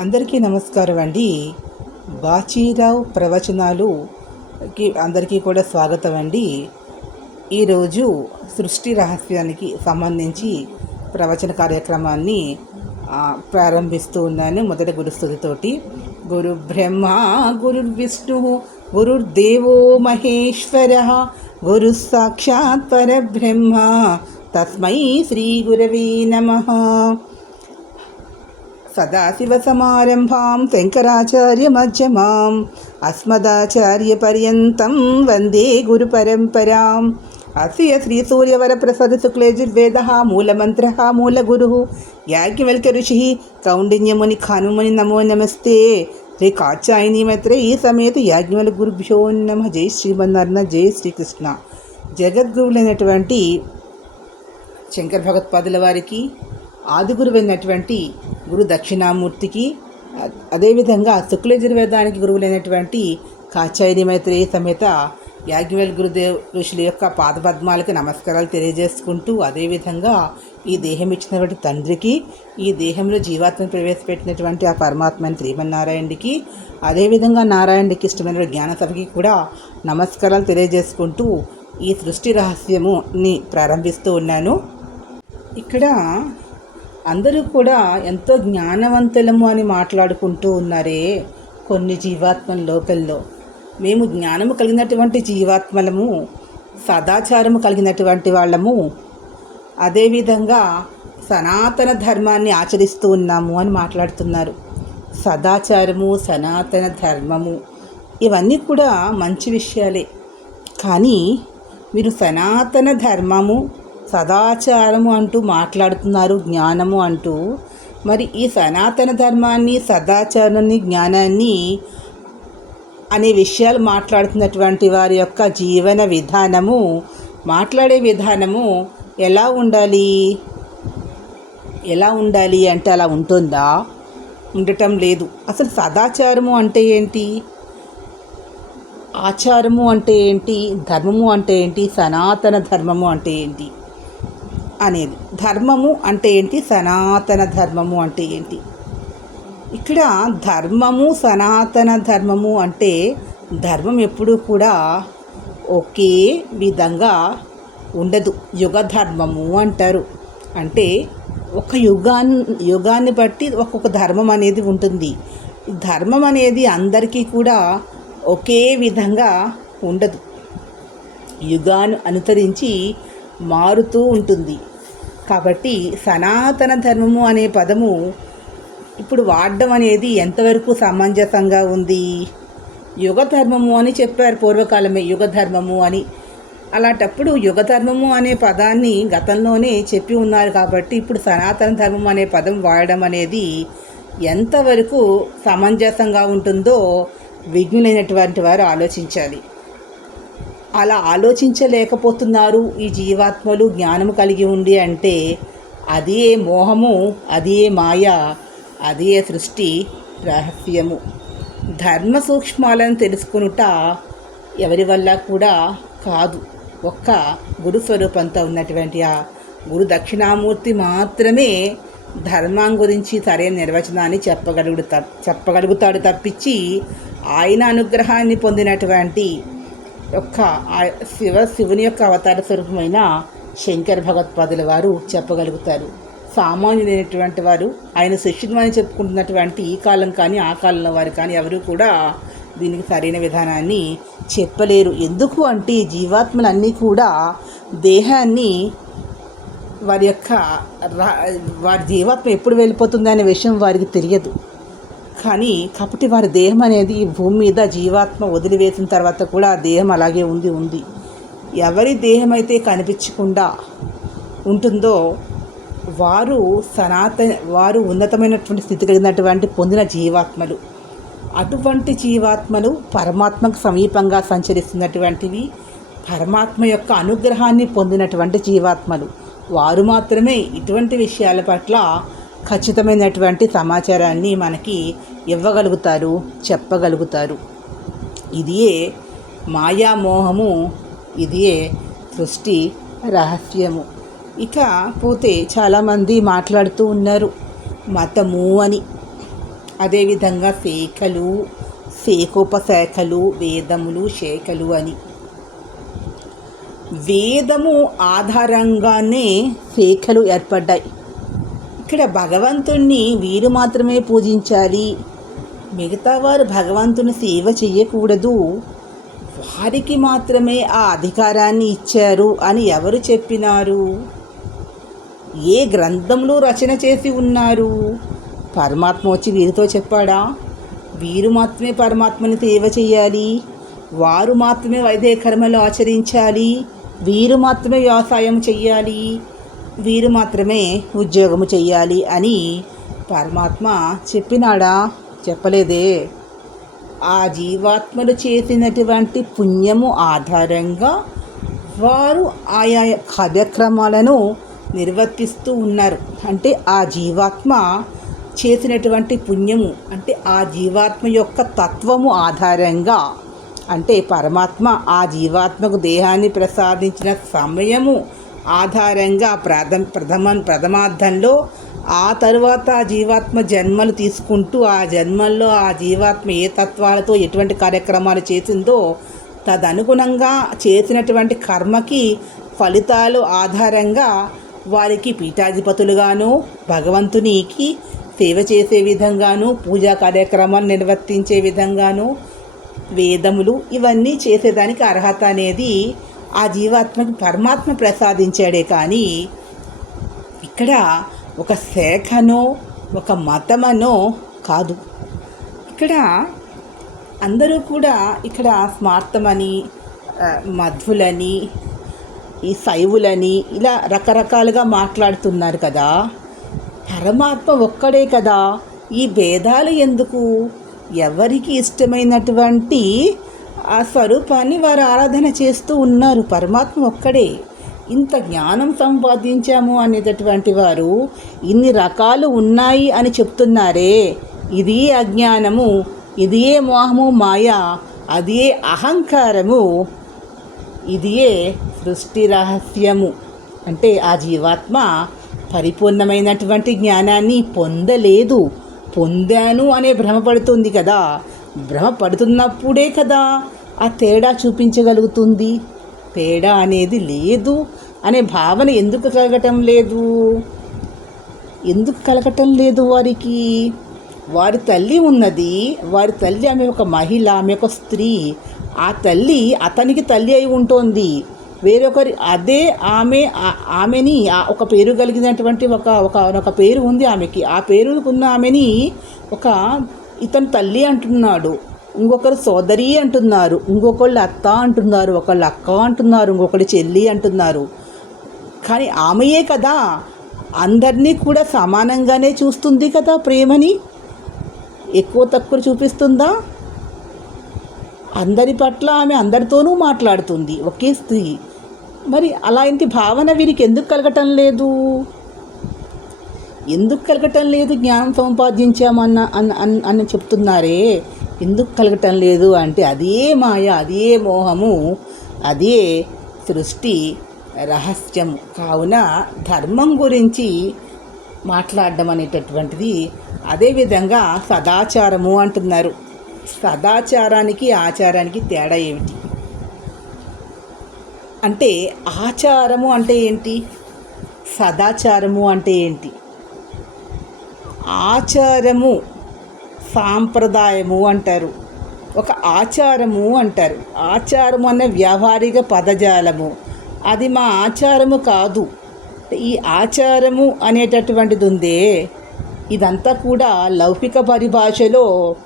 అందరికీ నమస్కారం అండి. బాచీరావు ప్రవచనాలుకి అందరికీ కూడా స్వాగతం అండి. ఈరోజు సృష్టి రహస్యానికి సంబంధించి ప్రవచన కార్యక్రమాన్ని ప్రారంభిస్తూ ఉన్నాను మొదటి గురుస్థుతితోటి. గురు బ్రహ్మ గురు విష్ణు గురుర్దేవో మహేశ్వర గురు సాక్షాత్ పరబ్రహ్మ. తస్మై శ్రీ గురవే నమః. సదాశివసమారంభాం శంకరాచార్యమధ్యమాం అస్మదాచార్యపర్యంతం వందే గురుపరంపరాం అస్య శ్రీసూర్యవరప్రసాదశుక్లయజుర్వేద మూలమంత్ర మూలగురు యాజ్ఞవల్క ఋషి కౌండిన్యముని ఖానుముని నమో నమస్తే శ్రీ కాచాయని మైత్రే ఈ సమేత యాజ్ఞవల గురుభ్యో నమ జై శ్రీమన్నారాయణ జై శ్రీకృష్ణ జగద్గురువులైనటువంటి శంకర భగవత్పాదుల వారికి ఆదిగురువైనటువంటి గురు దక్షిణామూర్తికి అదేవిధంగా శుక్లయజుర్వేదానికి గురువులైనటువంటి కాచార్య మైత్రేయ సమేత యాజ్ఞవల్ గురుదేవ్ ఋషుల యొక్క పాదపద్మాలకి నమస్కారాలు తెలియజేసుకుంటూ అదేవిధంగా ఈ దేహం ఇచ్చినటువంటి తండ్రికి ఈ దేహంలో జీవాత్మను ప్రవేశపెట్టినటువంటి ఆ పరమాత్మ శ్రీమన్నారాయణుడికి అదేవిధంగా నారాయణుడికి ఇష్టమైన జ్ఞానసభకి కూడా నమస్కారాలు తెలియజేసుకుంటూ ఈ సృష్టి రహస్యముని ప్రారంభిస్తూ ఉన్నాను. ఇక్కడ అందరూ కూడా ఎంతో జ్ఞానవంతులము అని మాట్లాడుకుంటూ ఉన్నారే కొన్ని జీవాత్మల లోకల్లో. మేము జ్ఞానము కలిగినటువంటి జీవాత్మలము సదాచారము కలిగినటువంటి వాళ్ళము. అదేవిధంగా సనాతన ధర్మాన్ని ఆచరిస్తూ ఉన్నాము అని మాట్లాడుతున్నారు. సదాచారము సనాతన ధర్మము ఇవన్నీ కూడా మంచి విషయాలే. కానీ మీరు సనాతన ధర్మము సదాచారము అంటూ మాట్లాడుతున్నారు జ్ఞానము అంటూ. మరి ఈ సనాతన ధర్మాన్ని సదాచారాన్ని జ్ఞానాన్ని అనే విషయాలు మాట్లాడుతున్నటువంటి వారి యొక్క జీవన విధానము మాట్లాడే విధానము ఎలా ఉండాలి? ఎలా ఉండాలి అంటే అలా ఉంటుందా? ఉండటం లేదు. అసలు సదాచారము అంటే ఏంటి? ఆచారము అంటే ఏంటి? ధర్మము అంటే ఏంటి? సనాతన ధర్మము అంటే ఏంటి? అనేది. ధర్మము అంటే ఏంటి? సనాతన ధర్మము అంటే ఏంటి? ఇక్కడ ధర్మము సనాతన ధర్మము అంటే ధర్మం ఎప్పుడూ కూడా ఒకే విధంగా ఉండదు. యుగ ధర్మము అంటారు. అంటే ఒక యుగాన్ యుగాన్ని బట్టి ఒక్కొక్క ధర్మం అనేది ఉంటుంది. ధర్మం అనేది అందరికీ కూడా ఒకే విధంగా ఉండదు. యుగాన్ని అనుసరించి మారుతూ ఉంటుంది. కాబట్టి సనాతన ధర్మము అనే పదము ఇప్పుడు వాడడం అనేది ఎంతవరకు సమంజసంగా ఉంది? యుగ ధర్మము అని చెప్పారు పూర్వకాలమే యుగ ధర్మము అని. అలాంటప్పుడు యుగ ధర్మము అనే పదాన్ని గతంలోనే చెప్పి ఉన్నారు కాబట్టి ఇప్పుడు సనాతన ధర్మం అనే పదం వాడడం అనేది ఎంతవరకు సమంజసంగా ఉంటుందో విఘ్నులైనటువంటి వారు ఆలోచించాలి. అలా ఆలోచించలేకపోతున్నారు ఈ జీవాత్మలు జ్ఞానము కలిగి ఉండి అంటే అదే మోహము అది ఏ మాయ అది ఏ సృష్టి రహస్యము. ధర్మ సూక్ష్మాలను తెలుసుకునుట ఎవరి వల్ల కూడా కాదు. ఒక్క గురు స్వరూపంతో ఉన్నటువంటి ఆ గురు దక్షిణామూర్తి మాత్రమే ధర్మం గురించి సరైన నిర్వచనాన్ని చెప్పగలుగుతా చెప్పగలుగుతాడు తప్పించి ఆయన అనుగ్రహాన్ని పొందినటువంటి యొక్క శివ శివుని యొక్క అవతార స్వరూపమైన శంకర భగవత్పాదుల వారు చెప్పగలుగుతారు. సామాన్యులైనటువంటి వారు ఆయన శిష్యుడు అని చెప్పుకుంటున్నటువంటి ఈ కాలం కానీ ఆ కాలంలో వారు కానీ ఎవరు కూడా దీనికి సరైన విధానాన్ని చెప్పలేరు. ఎందుకు అంటే జీవాత్మలన్నీ కూడా దేహాన్ని వారి యొక్క వారి జీవాత్మ ఎప్పుడు వెళ్ళిపోతుంది అనే విషయం వారికి తెలియదు. కానీ కాబట్టి వారి దేహం అనేది భూమి మీద జీవాత్మ వదిలివేసిన తర్వాత కూడా ఆ దేహం అలాగే ఉంది ఉంది. ఎవరి దేహం అయితే కనిపించకుండా ఉంటుందో వారు సనాతన వారు ఉన్నతమైనటువంటి స్థితి కలిగినటువంటి పొందిన జీవాత్మలు. అటువంటి జీవాత్మలు పరమాత్మకు సమీపంగా సంచరిస్తున్నటువంటివి పరమాత్మ యొక్క అనుగ్రహాన్ని పొందినటువంటి జీవాత్మలు. వారు మాత్రమే ఇటువంటి విషయాల పట్ల ఖచ్చితమైనటువంటి సమాచారాన్ని మనకి ఇవ్వగలుగుతారు చెప్పగలుగుతారు. ఇదియే మాయామోహము ఇదియే సృష్టి రహస్యము. ఇక పోతే చాలామంది మాట్లాడుతూ ఉన్నారు మతము అని. అదేవిధంగా శాఖలు శాఖోపశాఖలు వేదములు శాఖలు అని. వేదము ఆధారంగానే శాఖలు ఏర్పడ్డాయి. ఇక్కడ భగవంతుణ్ణి వీరు మాత్రమే పూజించాలి. మిగతా వారు భగవంతుని సేవ చేయకూడదు వారికి మాత్రమే ఆ అధికారాన్ని ఇచ్చారు అని ఎవరు చెప్పినారు? ఏ గ్రంథంలో రచన చేసి ఉన్నారు? పరమాత్మ వచ్చి వీరితో చెప్పాడా? వీరు మాత్రమే పరమాత్మని సేవ చేయాలి వారు మాత్రమే వైద్య కర్మలు ఆచరించాలి. వీరు మాత్రమే వ్యవసాయం చెయ్యాలి. వీరు మాత్రమే ఉద్యోగము చెయ్యాలి అని పరమాత్మ చెప్పినాడా? చెప్పలేదే. ఆ జీవాత్మలు చేసినటువంటి పుణ్యము ఆధారంగా వారు ఆయా కార్యక్రమాలను నిర్వర్తిస్తూ ఉన్నారు. అంటే ఆ జీవాత్మ చేసినటువంటి పుణ్యము అంటే ఆ జీవాత్మ యొక్క తత్వము ఆధారంగా అంటే పరమాత్మ ఆ జీవాత్మకు దేహాన్ని ప్రసాదించిన సమయము ఆధారంగా ప్రథమ ప్రథమ ప్రథమార్థంలో ఆ తరువాత ఆ జీవాత్మ జన్మలు తీసుకుంటూ ఆ జన్మల్లో ఆ జీవాత్మ ఏ తత్వాలతో ఎటువంటి కార్యక్రమాలు చేసిందో తదనుగుణంగా చేసినటువంటి కర్మకి ఫలితాలు ఆధారంగా వారికి పీఠాధిపతులుగాను భగవంతునికి సేవ చేసే విధంగాను పూజా కార్యక్రమాలు నిర్వర్తించే విధంగాను వేదములు ఇవన్నీ చేసేదానికి అర్హత అనేది ఆ జీవాత్మకి పరమాత్మ ప్రసాదించాడే కానీ ఇక్కడ ఒక శాఖనో ఒక మతమనో కాదు. ఇక్కడ అందరూ కూడా ఇక్కడ స్మార్థమని మధ్వులని ఈ శైవులని ఇలా రకరకాలుగా మాట్లాడుతున్నారు కదా. పరమాత్మ ఒక్కడే కదా. ఈ భేదాలు ఎందుకు? ఎవరికి ఇష్టమైనటువంటి ఆ స్వరూపాన్ని వారు ఆరాధన చేస్తూ ఉన్నారు. పరమాత్మ ఒక్కడే. ఇంత జ్ఞానం సంపాదించాము అనేటటువంటి వారు ఇన్ని రకాలు ఉన్నాయి అని చెప్తున్నారే. ఇది అజ్ఞానము ఇదియే మోహము మాయ అదే అహంకారము ఇదియే సృష్టి రహస్యము. అంటే ఆ జీవాత్మ పరిపూర్ణమైనటువంటి జ్ఞానాన్ని పొందలేదు. పొందాను అనే భ్రమపడుతుంది కదా. భ్రమపడుతున్నప్పుడే కదా ఆ తేడా చూపించగలుగుతుంది. తేడా అనేది లేదు అనే భావన ఎందుకు కలగటం లేదు? ఎందుకు కలగటం లేదు వారికి? వారి తల్లి ఉన్నది. వారి తల్లి ఆమె ఒక మహిళ ఆమె ఒక స్త్రీ. ఆ తల్లి అతనికి తల్లి అయి ఉంటుంది. వేరొకరి అదే ఆమె ఆమెని ఆ- ఒక పేరు కలిగినటువంటి ఒక ఒక ఒక పేరు ఉంది ఆమెకి. ఆ పేరుకున్న ఆమెని ఒక ఇతను తల్లి అంటున్నాడు ఇంకొకరు సోదరి అంటున్నారు ఇంకొకళ్ళు అత్త అంటున్నారు ఒకళ్ళు అక్క అంటున్నారు ఇంకొకళ్ళు చెల్లి అంటున్నారు. కానీ ఆమెయే కదా అందరినీ కూడా సమానంగానే చూస్తుంది కదా ప్రేమని? ఎక్కువ తక్కువ చూపిస్తుందా? అందరి పట్ల ఆమె అందరితోనూ మాట్లాడుతుంది ఒకే స్త్రీ. మరి అలాంటి భావన వీరికి ఎందుకు కలగటం లేదు? ఎందుకు కలగటం లేదు జ్ఞానం సంపాదించామన్న అన్న అని చెప్తున్నారే? ఎందుకు కలగటం లేదు అంటే అదే మాయ అదే మోహము అదే సృష్టి రహస్యము కావున ధర్మం గురించి మాట్లాడడం అనేటటువంటిది అదేవిధంగా సదాచారము అంటున్నారు. సదాచారానికి ఆచారానికి తేడా ఏమిటి? అంటే ఆచారము అంటే ఏంటి? సదాచారము అంటే ఏంటి? ఆచారము సాంప్రదాయము అంటారు. ఒక ఆచారము అంటారు. ఆచారము అనే వ్యావహారిక పదజాలము. అది మా ఆచారము కాదు. ఈ ఆచారము అనేటటువంటిది ఉందే ఇదంతా కూడా లౌకిక పరిభాషలో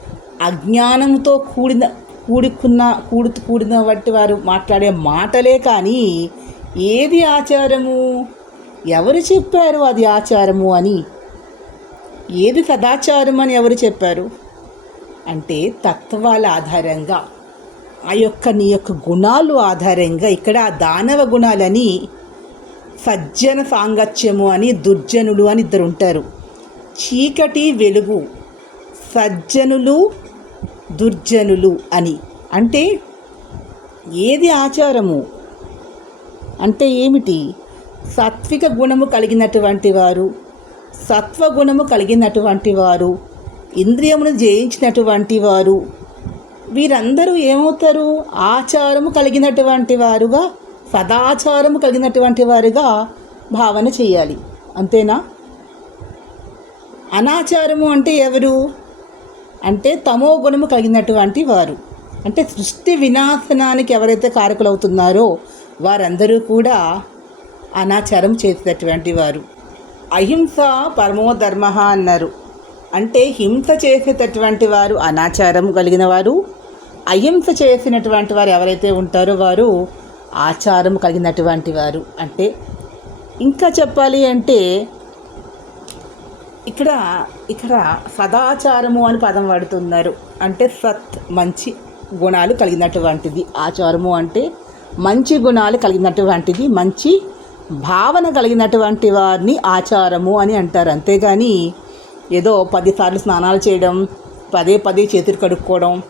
అజ్ఞానంతో కూడిన కూడుకున్న కూడు కూడిన వంటి వారు మాట్లాడే మాటలే కానీ ఏది ఆచారము? ఎవరు చెప్పారు అది ఆచారము అని? ఏది సదాచారం అని ఎవరు చెప్పారు? అంటే తత్వాల ఆధారంగా ఆ యొక్క నీ యొక్క గుణాలు ఆధారంగా ఇక్కడ దానవ గుణాలని సజ్జన సాంగత్యము అని దుర్జనులు అని ఇద్దరు ఉంటారు. చీకటి వెలుగు సజ్జనులు దుర్జనులు అని. అంటే ఏది ఆచారము? అంటే ఏమిటి? సాత్విక గుణము కలిగినటువంటి వారు సత్వగుణము కలిగినటువంటి వారు ఇంద్రియమును జయించినటువంటి వారు వీరందరూ ఏమవుతారు? ఆచారము కలిగినటువంటి వారుగా సదాచారము కలిగినటువంటి వారుగా భావన చేయాలి. అంతేనా? అనాచారము అంటే ఎవరు? అంటే తమో గుణము కలిగినటువంటి వారు. అంటే సృష్టి వినాశనానికి ఎవరైతే కారకులవుతున్నారో వారందరూ కూడా అనాచారం చేసేటటువంటి వారు. అహింస పరమో ధర్మ అన్నారు. అంటే హింస చేసేటటువంటి వారు అనాచారం కలిగిన వారు అహింస చేసినటువంటి వారు ఎవరైతే ఉంటారో వారు ఆచారం కలిగినటువంటి వారు. అంటే ఇంకా చెప్పాలి అంటే ఇక్కడ ఇక్కడ సదాచారము అని పదం వాడుతున్నారు. అంటే సత్ మంచి గుణాలు కలిగినటువంటిది. ఆచారము అంటే మంచి గుణాలు కలిగినటువంటిది మంచి భావన కలిగినటువంటి వారిని ఆచారము అని అంటారు. అంతేగాని ఏదో పదిసార్లు స్నానాలు చేయడం పదే పదే చేతులు కడుక్కోవడం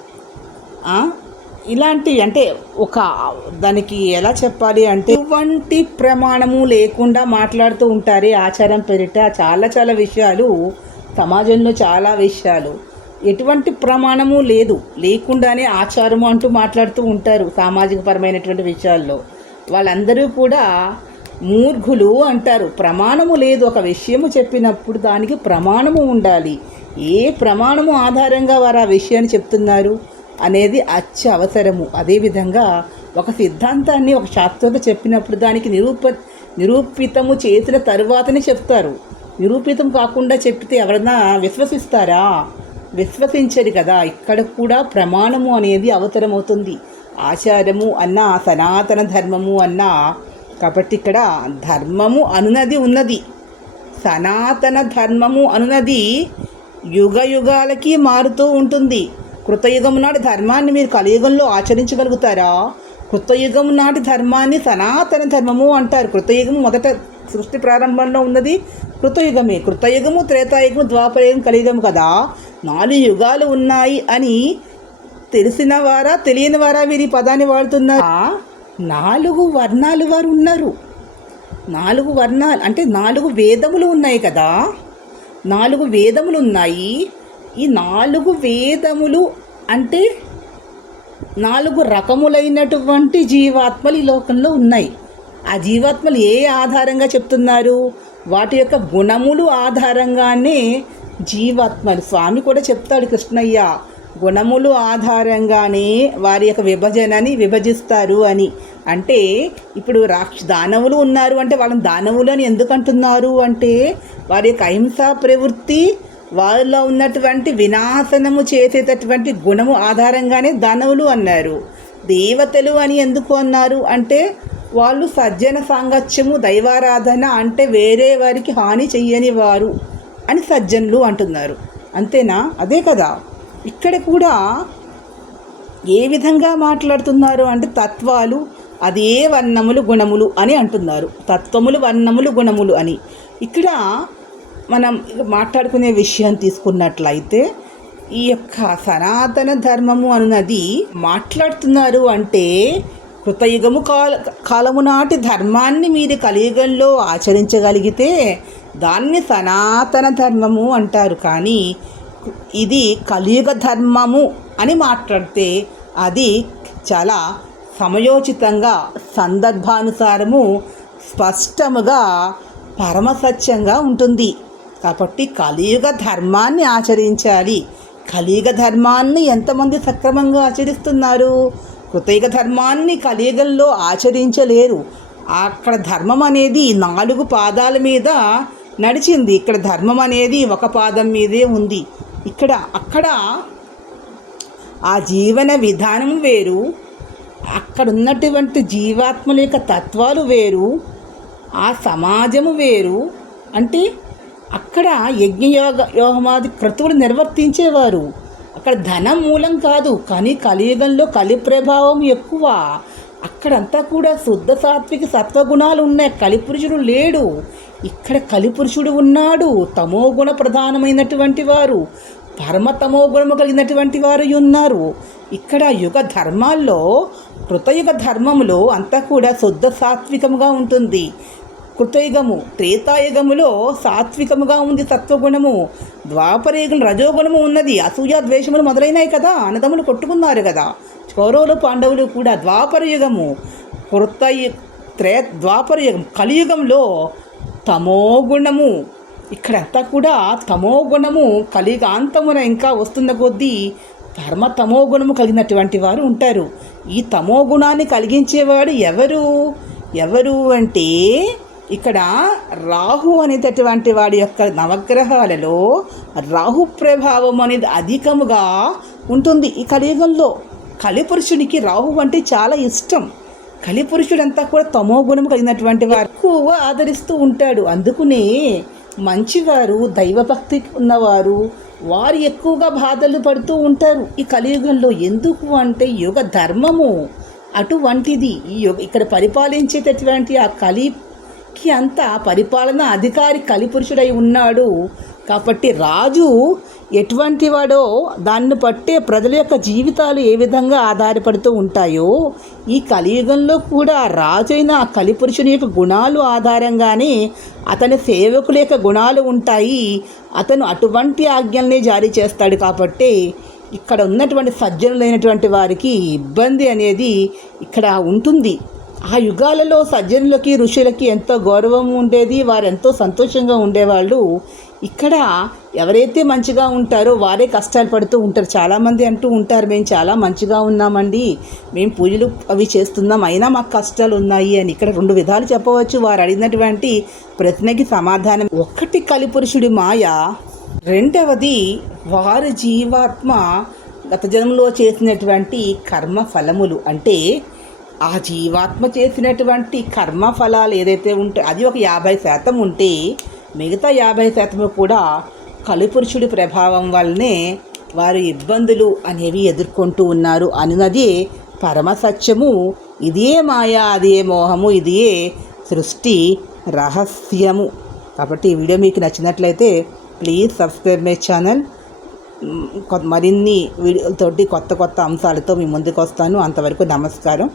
ఇలాంటివి అంటే ఒక దానికి ఎలా చెప్పాలి అంటే ఎటువంటి ప్రమాణము లేకుండా మాట్లాడుతూ ఉంటారే ఆచారం పేరిట. చాలా చాలా విషయాలు సమాజంలో చాలా విషయాలు. ఎటువంటి ప్రమాణము లేదు. లేకుండానే ఆచారము అంటూ మాట్లాడుతూ ఉంటారు సామాజిక పరమైనటువంటి విషయాల్లో. వాళ్ళందరూ కూడా మూర్ఘులు అంటారు. ప్రమాణము లేదు. ఒక విషయము చెప్పినప్పుడు దానికి ప్రమాణము ఉండాలి. ఏ ప్రమాణము ఆధారంగా వారు ఆ విషయాన్ని చెప్తున్నారు అనేది అచ్చ అవసరము. అదేవిధంగా ఒక సిద్ధాంతాన్ని ఒక శాస్త్రత చెప్పినప్పుడు దానికి నిరూప నిరూపితము చేసిన తరువాతనే చెప్తారు. నిరూపితం కాకుండా చెప్తే ఎవరన్నా విశ్వసిస్తారా? విశ్వసించరు కదా. ఇక్కడ కూడా ప్రమాణము అనేది అవసరమవుతుంది. ఆచారము అన్న సనాతన ధర్మము అన్న కాబట్టి ఇక్కడ ధర్మము అనునది ఉన్నది. సనాతన ధర్మము అనునది యుగ యుగాలకి మారుతూ ఉంటుంది. కృతయుగం నాటి ధర్మాన్ని మీరు కలియుగంలో ఆచరించగలుగుతారా? కృతయుగం నాటి ధర్మాన్ని సనాతన ధర్మము అంటారు. కృతయుగం మొదట సృష్టి ప్రారంభంలో ఉన్నది కృతయుగమే. కృతయుగము త్రేతాయుగము ద్వాపరయుగం కలియుగం కదా. నాలుగు యుగాలు ఉన్నాయి అని తెలిసిన వారా తెలియని వారా వీరి పదాన్ని వాడుతున్నారా? నాలుగు వర్ణాలు వారు ఉన్నారు. నాలుగు వర్ణాలు అంటే నాలుగు వేదములు ఉన్నాయి కదా? నాలుగు వేదములు ఉన్నాయి. ఈ నాలుగు వేదములు అంటే నాలుగు రకములైనటువంటి జీవాత్మలు ఈ లోకంలో ఉన్నాయి. ఆ జీవాత్మలు ఏ ఆధారంగా చెప్తున్నారు? వాటి యొక్క గుణములు ఆధారంగానే జీవాత్మలు. స్వామి కూడా చెప్తాడు కృష్ణయ్య గుణములు ఆధారంగానే వారి యొక్క విభజనని విభజిస్తారు అని. అంటే ఇప్పుడు రాక్ష దానవులు ఉన్నారు అంటే వాళ్ళని దానవులు అని ఎందుకు అంటున్నారు అంటే వారి యొక్క అహింసా ప్రవృత్తి వారిలో ఉన్నటువంటి వినాశనము చేసేటటువంటి గుణము ఆధారంగానే దానవులు అన్నారు. దేవతలు అని ఎందుకు అన్నారు? అంటే వాళ్ళు సజ్జన సాంగత్యము దైవారాధన అంటే వేరే వారికి హాని చెయ్యని వారు అని సజ్జనులు అంటున్నారు. అంతేనా? అదే కదా? ఇక్కడ కూడా ఏ విధంగా మాట్లాడుతున్నారు అంటే తత్వాలు అదే వర్ణములు గుణములు అని అంటున్నారు. తత్వములు వర్ణములు గుణములు అని. ఇక్కడ మనం మాట్లాడుకునే విషయం తీసుకున్నట్లయితే ఈ యొక్క సనాతన ధర్మము అన్నది మాట్లాడుతున్నారు అంటే కృతయుగము కాల కాలము నాటి ధర్మాన్ని మీరు కలియుగంలో ఆచరించగలిగితే దాన్ని సనాతన ధర్మము అంటారు. కానీ ఇది కలియుగ ధర్మము అని మాట్లాడితే అది చాలా సమయోచితంగా సందర్భానుసారము స్పష్టముగా పరమసత్యంగా ఉంటుంది. కాబట్టి కలియుగ ధర్మాన్ని ఆచరించాలి. కలియుగ ధర్మాన్ని ఎంతమంది సక్రమంగా ఆచరిస్తున్నారు? కృతయుగ ధర్మాన్ని కలియుగంలో ఆచరించలేరు. అక్కడ ధర్మం అనేది నాలుగు పాదాల మీద నడిచింది. ఇక్కడ ధర్మం అనేది ఒక పాదం మీదే ఉంది. ఇక్కడ అక్కడ ఆ జీవన విధానం వేరు అక్కడ ఉన్నటువంటి జీవాత్మల యొక్క తత్వాలు వేరు ఆ సమాజము వేరు. అంటే అక్కడ యజ్ఞయోగ యోగమాది క్రతువులు నిర్వర్తించేవారు. అక్కడ ధనం మూలం కాదు కానీ కలియుగంలో కలి ప్రభావం ఎక్కువ. అక్కడంతా కూడా శుద్ధ సాత్విక సత్వగుణాలు ఉన్నాయి. కలిపురుషుడు లేడు. ఇక్కడ కలిపురుషుడు ఉన్నాడు. తమోగుణ ప్రధానమైనటువంటి వారు. పరమ తమోగుణము కలిగినటువంటి వారు ఉన్నారు. ఇక్కడ యుగ ధర్మాల్లో కృతయుగ ధర్మములో అంతా కూడా శుద్ధ సాత్వికముగా ఉంటుంది. కృతయుగము త్రేతాయుగములో సాత్వికముగా ఉంది సత్వగుణము. ద్వాపరయుగం రజోగుణము ఉన్నది. అసూయ ద్వేషములు మొదలైనాయి కదా. అన్నదమ్ములు కొట్టుకున్నారు కదా. కౌరవులు పాండవులు కూడా ద్వాపర యుగము కృత త్రే ద్వాపర యుగం కలియుగంలో తమోగుణము ఇక్కడంతా కూడా తమోగుణము కలిగాంతమున ఇంకా వస్తున్న కొద్దీ ధర్మ తమోగుణము కలిగినటువంటి వారు ఉంటారు. ఈ తమోగుణాన్ని కలిగించేవాడు ఎవరు? ఎవరు అంటే ఇక్కడ రాహు అనేటటువంటి వాడి యొక్క నవగ్రహాలలో రాహు ప్రభావం అనేది అధికముగా ఉంటుంది ఈ కలియుగంలో. కలిపురుషునికి రాహు అంటే చాలా ఇష్టం. కలిపురుషుడంతా కూడా తమో గుణం కలిగినటువంటి వారు. ఎక్కువ ఆదరిస్తూ ఉంటాడు. అందుకునే మంచివారు దైవభక్తి ఉన్నవారు వారు ఎక్కువగా బాధలు పడుతూ ఉంటారు. ఈ కలియుగంలో ఎందుకు అంటే యుగ ధర్మము అటువంటిది. ఈ యుగ ఇక్కడ పరిపాలించేటటువంటి ఆ కలికి అంతా పరిపాలన అధికారి కలిపురుషుడై ఉన్నాడు. కాబట్టి రాజు ఎటువంటి వాడో దాన్ని బట్టే ప్రజల యొక్క జీవితాలు ఏ విధంగా ఆధారపడుతూ ఉంటాయో ఈ కలియుగంలో కూడా రాజు అయిన ఆ కలిపురుషుని యొక్క గుణాలు ఆధారంగానే అతని సేవకుల యొక్క గుణాలు ఉంటాయి. అతను అటువంటి ఆజ్ఞల్ని జారీ చేస్తాడు కాబట్టి ఇక్కడ ఉన్నటువంటి సజ్జనులైనటువంటి వారికి ఇబ్బంది అనేది ఇక్కడ ఉంటుంది. ఆ యుగాలలో సజ్జనులకి ఋషులకి ఎంతో గౌరవం ఉండేది వారు ఎంతో సంతోషంగా ఉండేవాళ్ళు. ఇక్కడ ఎవరైతే మంచిగా ఉంటారో వారే కష్టాలు పడుతూ ఉంటారు. చాలామంది అంటూ ఉంటారు మేము చాలా మంచిగా ఉన్నామండి. మేము పూజలు అవి చేస్తున్నాం. అయినా మాకు కష్టాలు ఉన్నాయి అని. ఇక్కడ రెండు విధాలు చెప్పవచ్చు. వారు అడిగినటువంటి ప్రశ్నకి సమాధానం. ఒక్కటి కలిపురుషుడి మాయ. రెండవది వారి జీవాత్మ గత జన్మలో చేసినటువంటి కర్మ ఫలములు. అంటే ఆ జీవాత్మ చేసినటువంటి కర్మ ఫలాలు ఏదైతే ఉంటే అది ఒక యాభై శాతం ఉంటే మిగతా యాభై శాతము కూడా కలుపురుషుడి ప్రభావం వల్లనే వారు ఇబ్బందులు అనేవి ఎదుర్కొంటూ ఉన్నారు. అన్నది పరమ సత్యము. ఇదే మాయా అదే మోహము ఇదే సృష్టి రహస్యము. కాబట్టి ఈ వీడియో మీకు నచ్చినట్లయితే ప్లీజ్ సబ్స్క్రైబ్ మై ఛానల్. మరిన్ని వీడియోలతోటి కొత్త కొత్త అంశాలతో మీ ముందుకు వస్తాను అంతవరకు నమస్కారం.